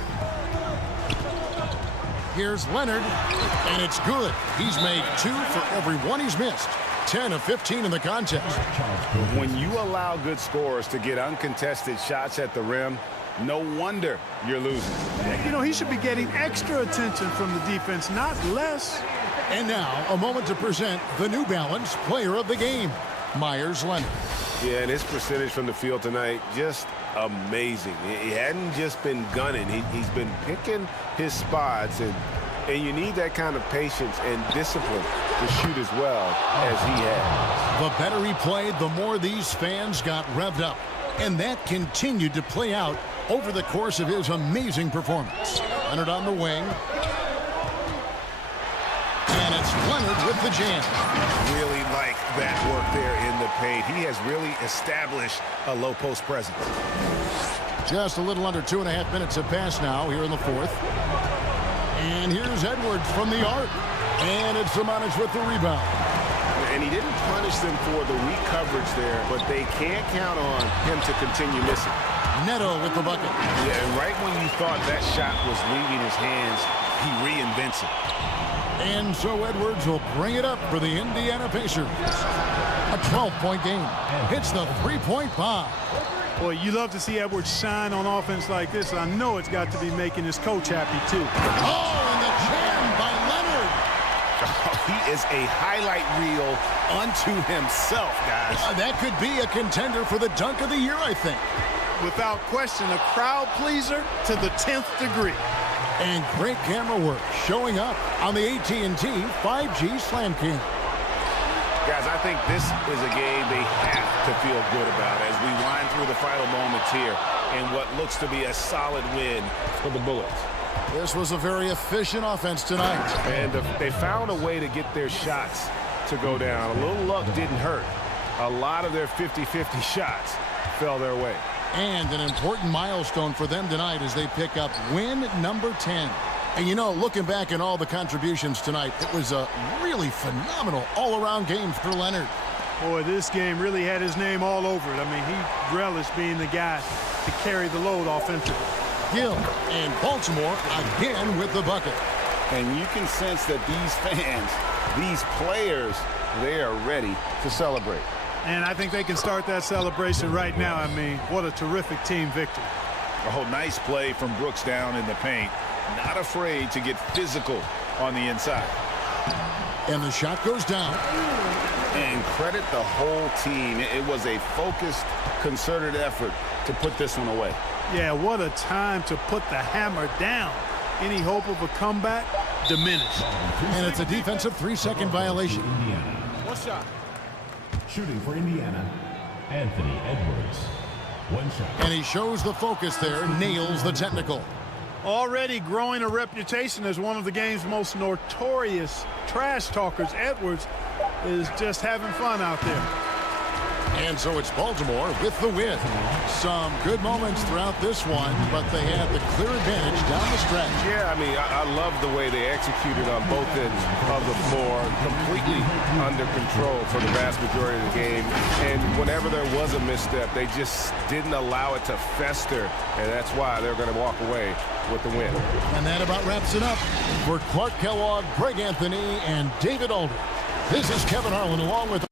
Here's Leonard, and it's good. He's made 2 for every one he's missed. 10 of 15 in the contest. When you allow good scorers to get uncontested shots at the rim, no wonder you're losing. You know, he should be getting extra attention from the defense, not less. And now, a moment to present the New Balance Player of the Game, Myers Leonard. Yeah, and his percentage from the field tonight, just amazing. He hadn't just been gunning. He's been picking his spots, and you need that kind of patience and discipline to shoot as well as he has. The better he played, the more these fans got revved up. And that continued to play out over the course of his amazing performance. Leonard on the wing. And it's Leonard with the jam. Really like that work there in the paint. He has really established a low post presence. Just a little under 2.5 minutes have passed now here in the fourth. And here's Edwards from the arc. And it's Zamanic with the rebound. And he didn't punish them for the weak coverage there, but they can't count on him to continue missing. Neto with the bucket. Yeah, and right when you thought that shot was leaving his hands, he reinvents it. And so Edwards will bring it up for the Indiana Pacers. A 12-point game. Hits the three-point bomb. Boy, you love to see Edwards shine on offense like this. I know it's got to be making his coach happy, too. Oh, and the jam by Leonard. He is a highlight reel unto himself, guys. That could be a contender for the dunk of the year, I think. Without question, a crowd pleaser to the 10th degree. And great camera work showing up on the AT&T 5G Slam King. Guys, I think this is a game they have to feel good about as we wind through the final moments here in what looks to be a solid win for the Bullets. This was a very efficient offense tonight. And they found a way to get their shots to go down. A little luck didn't hurt. A lot of their 50-50 shots fell their way. And an important milestone for them tonight as they pick up win number 10. And you know, looking back at all the contributions tonight, it was a really phenomenal all-around game for Leonard. Boy, this game really had his name all over it. I mean, he relished being the guy to carry the load offensively. Gill and Baltimore again with the bucket. And you can sense that these fans, these players, they are ready to celebrate. And I think they can start that celebration right now. I mean, what a terrific team victory. Oh, nice play from Brooks down in the paint. Not afraid to get physical on the inside. And the shot goes down. And credit the whole team. It was a focused, concerted effort to put this one away. Yeah, what a time to put the hammer down. Any hope of a comeback diminished. And it's a defensive 3-second violation. Indiana. One shot. Shooting for Indiana, Anthony Edwards. One shot. And he shows the focus there, nails the technical. Already growing a reputation as one of the game's most notorious trash talkers, Edwards is just having fun out there. And so it's Baltimore with the win. Some good moments throughout this one, but they had the clear advantage down the stretch. Yeah, I mean, I love the way they executed on both ends of the floor, completely under control for the vast majority of the game. And whenever there was a misstep, they just didn't allow it to fester, and that's why they're going to walk away with the win. And that about wraps it up. For Clark Kellogg, Greg Anthony, and David Aldridge, this is Kevin Harlan along with